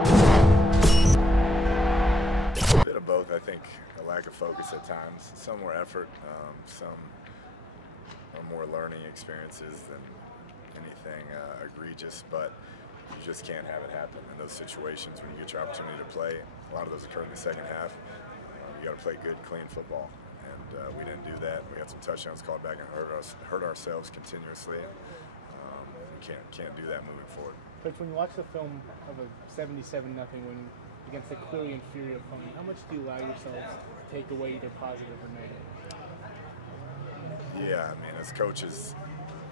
A bit of both. I think a lack of focus at times, some more effort, some are more learning experiences than anything egregious, but you just can't have it happen in those situations when you get your opportunity to play. A lot of those occurred in the second half. You got to play good, clean football, and we didn't do that. We had some touchdowns called back and hurt ourselves continuously. We can't do that moving forward. Coach, when you watch the film of a 77-0 win against a clearly inferior opponent, how much do you allow yourselves to take away either positive or negative? Yeah, I mean, as coaches,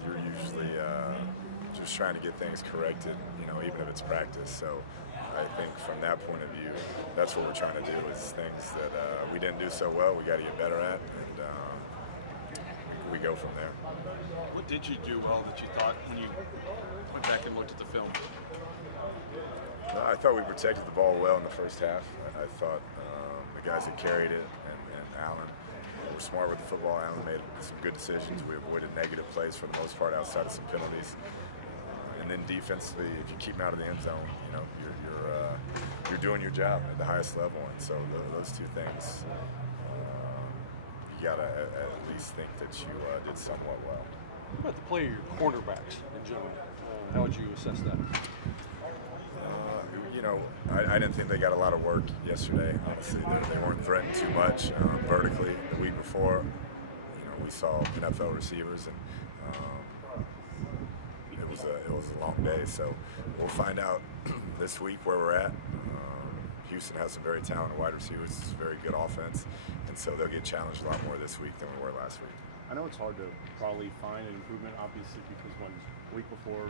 you're usually just trying to get things corrected, even if it's practice. So I think from that point of view, that's what we're trying to do, is things that we didn't do so well, we got to get better at, and we go from there. What did you do well that you thought when you went back and looked at the film? I thought we protected the ball well in the first half. I thought the guys that carried it and Allen were smart with the football. Allen made some good decisions. We avoided negative plays for the most part outside of some penalties. And then defensively, if you keep them out of the end zone, you're doing your job at the highest level. And so those two things, you gotta at least think that you did somewhat well. What about the play of your cornerbacks in general? How would you assess that? I didn't think they got a lot of work yesterday. Honestly, they weren't threatened too much vertically. The week before, we saw NFL receivers, and it was a long day. So we'll find out this week where we're at. Houston has some very talented wide receivers. It's a very good offense, and so they'll get challenged a lot more this week than we were last week. I know it's hard to probably find an improvement, obviously, because one week before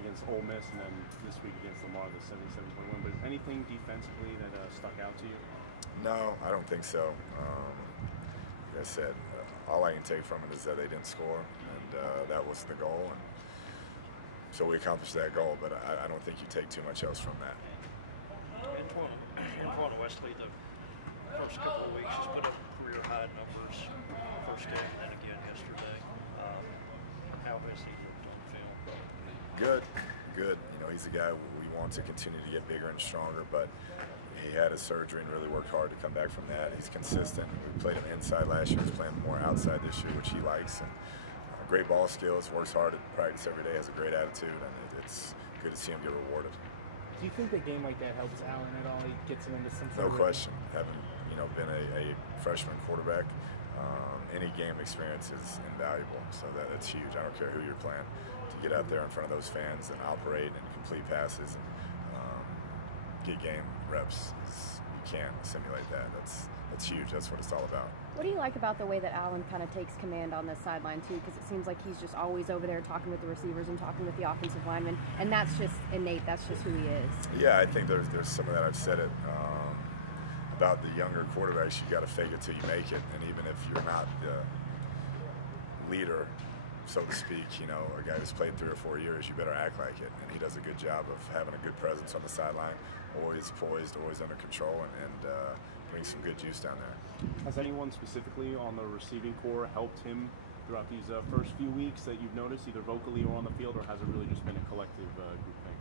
against Ole Miss and then this week against Lamar, the 77-point win. But anything defensively that stuck out to you? No, I don't think so. Like I said, all I can take from it is that they didn't score, and that was the goal. And so we accomplished that goal, but I don't think you take too much else from that. Antoine Wesley, the first couple of weeks, has put up career high numbers. First game and then again yesterday. How has he looked on the field? Good. He's a guy we want to continue to get bigger and stronger, but he had his surgery and really worked hard to come back from that. He's consistent. We played him inside last year. He's playing more outside this year, which he likes. And great ball skills, works hard at practice every day, has a great attitude, and it's good to see him get rewarded. Do you think a game like that helps Allen at all? He gets him into some sort No of question. Having been a freshman quarterback, any game experience is invaluable. So that's huge. I don't care who you're playing. To get out there in front of those fans and operate and complete passes and get game reps, you can't simulate that. That's huge. That's what it's all about. What do you like about the way that Allen kind of takes command on this sideline too? Because it seems like he's just always over there talking with the receivers and talking with the offensive linemen, and that's just innate. That's just who he is. Yeah, I think there's some of that. I've said it about the younger quarterbacks. You got to fake it till you make it, and even if you're not the leader, so to speak, a guy who's played 3 or 4 years, you better act like it. And he does a good job of having a good presence on the sideline, always poised, always under control, and bring some good juice down there. Has anyone specifically on the receiving core helped him throughout these first few weeks that you've noticed, either vocally or on the field, or has it really just been a collective group thing?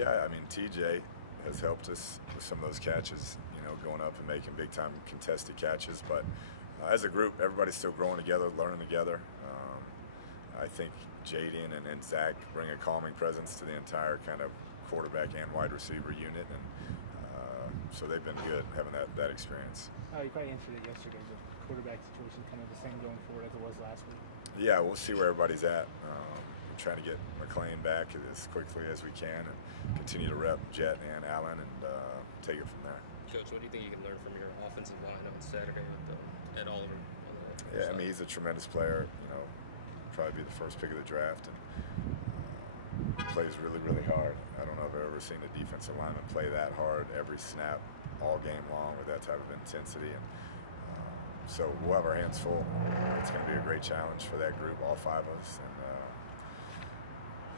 Yeah, I mean, TJ has helped us with some of those catches, going up and making big-time contested catches. But as a group, everybody's still growing together, learning together. I think Jaden and Zach bring a calming presence to the entire kind of quarterback and wide receiver unit, and so they've been good having that experience. You probably answered it yesterday. The quarterback situation kind of the same going forward as it was last week. Yeah, we'll see where everybody's at. We're trying to get McClain back as quickly as we can and continue to rep Jet and Allen and take it from there. Coach, what do you think you can learn from your offensive line on Saturday with Ed Oliver? Yeah, I mean, he's a tremendous player. Probably be the first pick of the draft, and plays really, really hard. I don't know if I've ever seen a defensive lineman play that hard every snap, all game long, with that type of intensity. And so we'll have our hands full. It's going to be a great challenge for that group, all 5 of us, and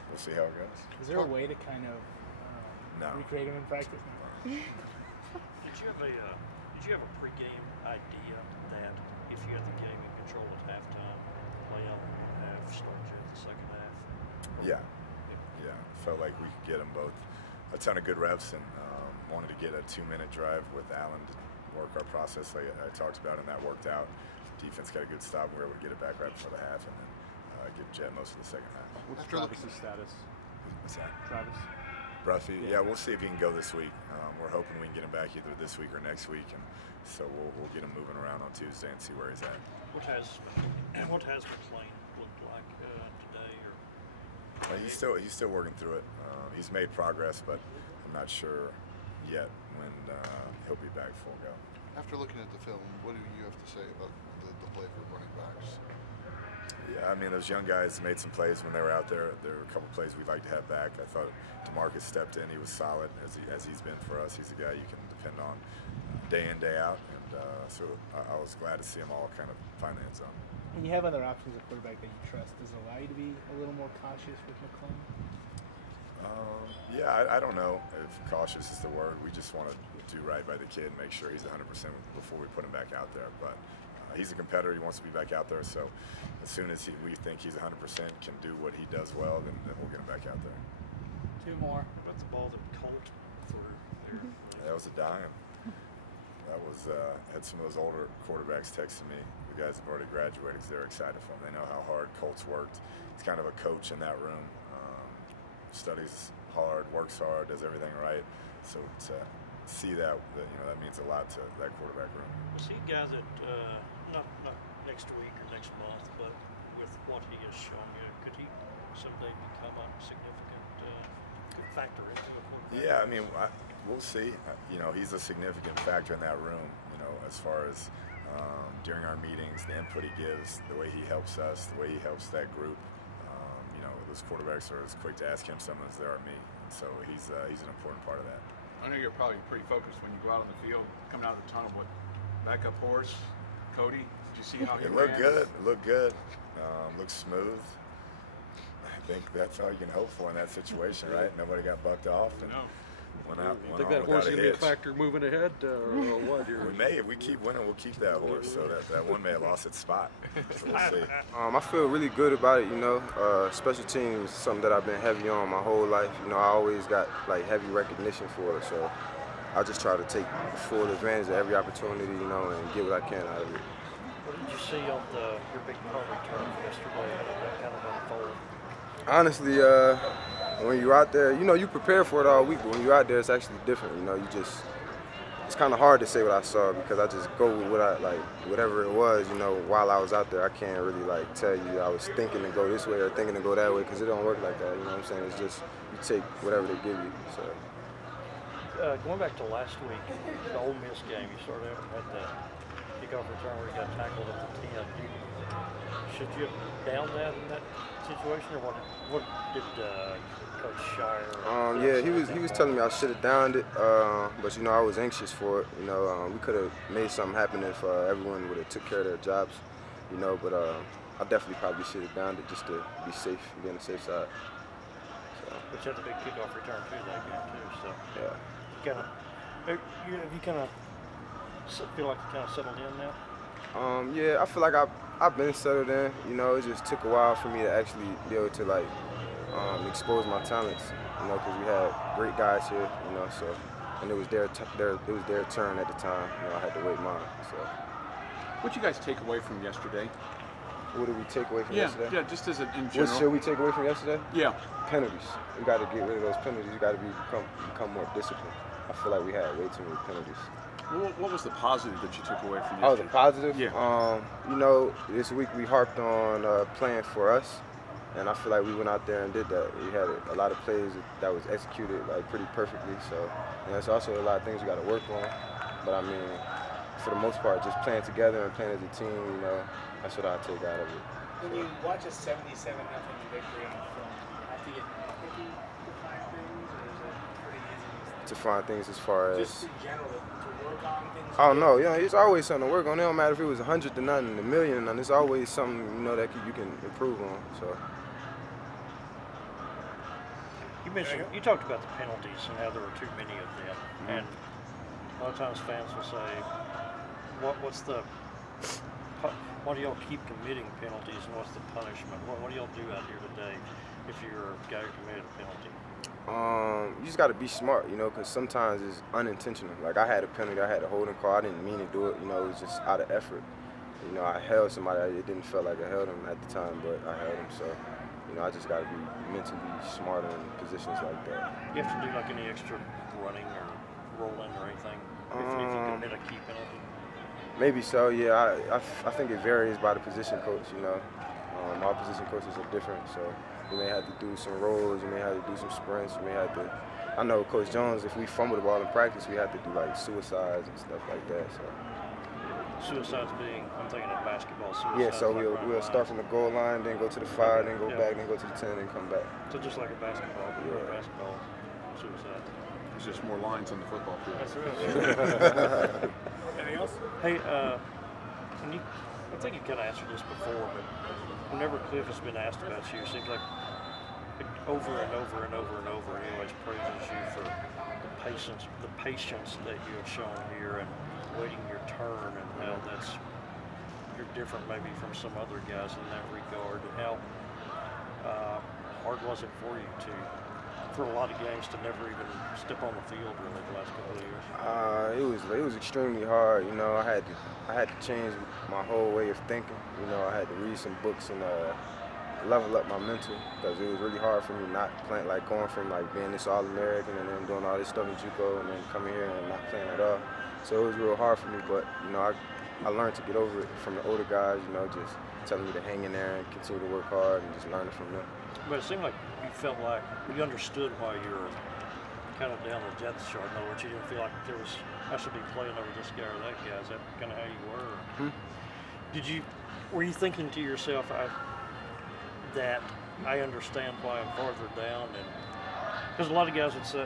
we'll see how it goes. Is there a way to kind of recreate him in practice? Did you have a pregame idea that if you had the game in control at halftime, play out in the half, start you in the second half? Yeah. Felt like we could get them both a ton of good reps and wanted to get a 2-minute drive with Allen to work our process like I talked about, and that worked out. Defense got a good stop. We were able to get it back right before the half, and then give Jet most of the second half. What's Travis's status? What's that? Travis? Bruffy, yeah, we'll see if he can go this week. We're hoping we can get him back either this week or next week, and so we'll get him moving around on Tuesday and see where he's at. What has McClain looked like today? Or He's still working through it. He's made progress, but I'm not sure yet when he'll be back full go. After looking at the film, what do you have to say about the play for running backs? Yeah, I mean, those young guys made some plays when they were out there. There were a couple plays we'd like to have back. I thought DeMarcus stepped in. He was solid, as he's been for us. He's a guy you can depend on day in, day out. And so I was glad to see them all kind of find the end zone. And you have other options at quarterback that you trust. Does it allow you to be a little more cautious with McClain? Yeah, I don't know if cautious is the word. We just want to do right by the kid and make sure he's 100% before we put him back out there. But he's a competitor. He wants to be back out there. So as soon as we think he's 100%, can do what he does well, then we'll get him back out there. two more. What about the ball that Colt threw there? That was a dime. That was had some of those older quarterbacks texting me. The guys have already graduated because they're excited for him. They know how hard Colt's worked. He's kind of a coach in that room. Studies hard, works hard, does everything right. So to see that means a lot to that quarterback room. Was he a guy that not next week or next month, but with what he has shown you, could he someday become a significant factor into the quarterback? Yeah, I mean, we'll see. He's a significant factor in that room. As far as during our meetings, the input he gives, the way he helps us, the way he helps that group. Those quarterbacks are as quick to ask him something as they are me. So he's an important part of that. I know you're probably pretty focused when you go out on the field, coming out of the tunnel. What backup horse, Cody? Did you see how he It looked ran? good. It looked good. Looked smooth. I think that's all you can hope for in that situation, right? Nobody got bucked off and went out. You think that horse is going to be a factor moving ahead, or what? We may. If we keep winning, we'll keep that horse. So that one may have lost its spot. So we'll see. I feel really good about it. Special teams is something that I've been heavy on my whole life. I always got heavy recognition for it. So I just try to take full advantage of every opportunity, and get what I can out of it. What did you see on your big punt return yesterday? How did that kind of unfold? Honestly, when you're out there, you prepare for it all week, but when you're out there, it's actually different. It's kind of hard to say what I saw because I just go with what I whatever it was. While I was out there, I can't really tell you I was thinking to go this way or thinking to go that way because it don't work like that. You know what I'm saying? It's just you take whatever they give you. So. Going back to last week, the Ole Miss game, you sort of had the kickoff return where you got tackled at the 10. Should you have downed that in that situation, or what did Coach Shire? Yeah, he was telling me I should have downed it, but I was anxious for it. We could have made something happen if everyone would have took care of their jobs. But I definitely probably should have downed it just to be safe, be on the safe side. So. But you had the big kickoff return too that game too. So yeah. You kind of feel like you kind of settled in now? Yeah, I feel like I've been settled in. It just took a while for me to actually be able to expose my talents. Because we had great guys here. And it was their turn at the time. I had to wait mine. So. What did you guys take away from yesterday? What did we take away from yesterday? Yeah, just as in general. What should we take away from yesterday? Yeah. Penalties. We got to get rid of those penalties. We got to become more disciplined. I feel like we had way too many penalties. What was the positive that you took away from yesterday? Oh, the positive? Yeah. This week we harped on playing for us, and I feel like we went out there and did that. We had a lot of plays that was executed pretty perfectly. So, it's also a lot of things we got to work on. But I mean, for the most part, just playing together and playing as a team, that's what I take out of it. When you watch a 77-0 victory on the film, have to get picky to find things, or is it pretty easy to find things as far as just in general to work on things? Oh no, it's always something to work on. It don't matter if it was 100 to nothing, a million to nothing. It's always something that you can improve on. So. You talked about the penalties and how there were too many of them, and a lot of times fans will say, why do y'all keep committing penalties, and what's the punishment? What do y'all do out here today if you're a guy who committed a penalty? You just got to be smart, you know, because sometimes it's unintentional. Like I had a penalty, I had a holding call, I didn't mean to do it, you know, it was just out of effort. You know, I held somebody, it didn't feel like I held him at the time, but I held him, so, you know, I just got to be mentally smarter in positions like that. You have to do like any extra running or rolling or anything if you commit a key penalty? Maybe so, yeah. I think it varies by the position coach, you know. All position coaches are different, so you may have to do some rolls, you may have to do some sprints, you may have to, I know Coach Jones, if we fumble the ball in practice, we have to do like suicides and stuff like that. So. Suicides being, I'm thinking of basketball suicides. Yeah, so like we'll start from the goal line, then go to the 5, then go back, then go to the 10, then come back. So just like a basketball, basketball suicide. There's just more lines on the football field. That's right. Anything else? Hey, I think you kind of answered this before, but whenever Cliff has been asked about you, it seems like over and over and over and over, he always praises you for the patience that you have shown here and waiting your turn, and how you're different maybe from some other guys in that regard. How hard was it for you for a lot of games to never even step on the field really the last couple of years? It was extremely hard. You know, I had to change my whole way of thinking. You know, I had to read some books and level up my mental, because it was really hard for me not playing, like going from like being this All-American and then doing all this stuff in JUCO and then coming here and not playing at all. So it was real hard for me, but you know, I learned to get over it from the older guys. You know, just telling me to hang in there and continue to work hard and just learning from them. But it seemed like you felt like you understood why you were kind of down the depth chart. In other words, you didn't feel like I should be playing over this guy or that guy. Is that kind of how you were? Were you thinking to yourself that I understand why I'm farther down? And because a lot of guys would say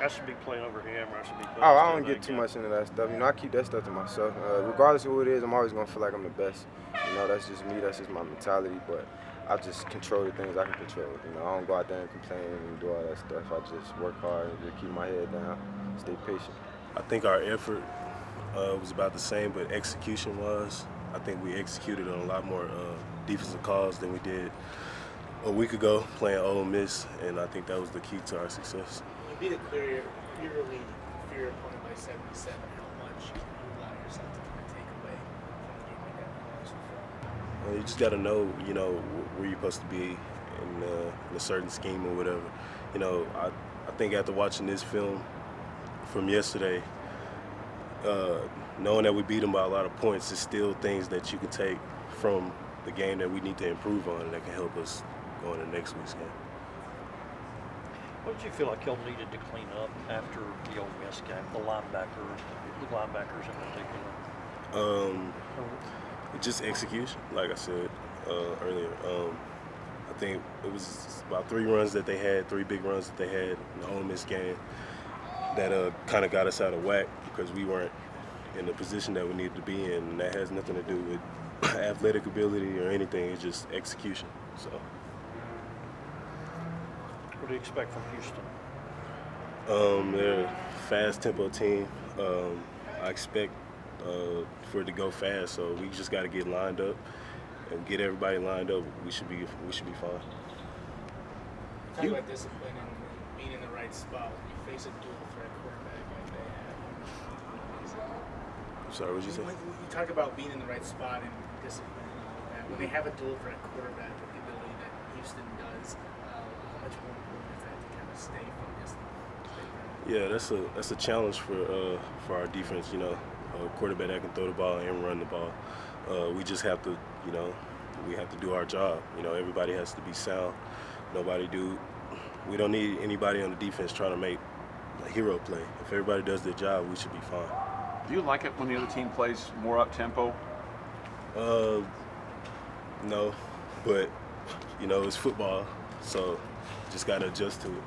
I should be playing over him, or I should be playing I don't get too much into that stuff. You know, I keep that stuff to myself. Regardless of who it is, I'm always going to feel like I'm the best. You know, that's just me. That's just my mentality. But I just control the things I can control. You know, I don't go out there and complain and do all that stuff. I just work hard and just keep my head down, stay patient. I think our effort was about the same, but execution was. I think we executed on a lot more defensive calls than we did a week ago playing Ole Miss, and I think that was the key to our success. You beat a clearly inferior opponent by 77. How much can you allow yourself to kind of take away from a game like that? You just got to know, you know, where you're supposed to be in a certain scheme or whatever. You know, I think after watching this film from yesterday, knowing that we beat them by a lot of points is still things that you can take from the game that we need to improve on and that can help us going into next week's game. What did you feel like y'all needed to clean up after the Ole Miss game, the linebackers in particular? Just execution, like I said earlier. I think it was about 3 runs that they had, 3 big runs that they had in the Ole Miss game that kind of got us out of whack because we weren't in the position that we needed to be in, and that has nothing to do with athletic ability or anything. It's just execution. So. What do you expect from Houston? They're a fast tempo team. I expect for it to go fast, so we just got to get lined up and get everybody lined up. We should be fine. Talk about discipline and being in the right spot when you face a dual threat quarterback like they have. Sorry, what did you say? You talk about being in the right spot and discipline and all of that. When they have a dual threat quarterback with the ability that Houston does, how much more important is that to kind of stay focused? Yeah, that's a challenge for our defense. You know, a quarterback that can throw the ball and run the ball. We just have to, you know, we have to do our job. You know, everybody has to be sound. We don't need anybody on the defense trying to make a hero play. If everybody does their job, we should be fine. Do you like it when the other team plays more up-tempo? No, but, you know, it's football, so just got to adjust to it.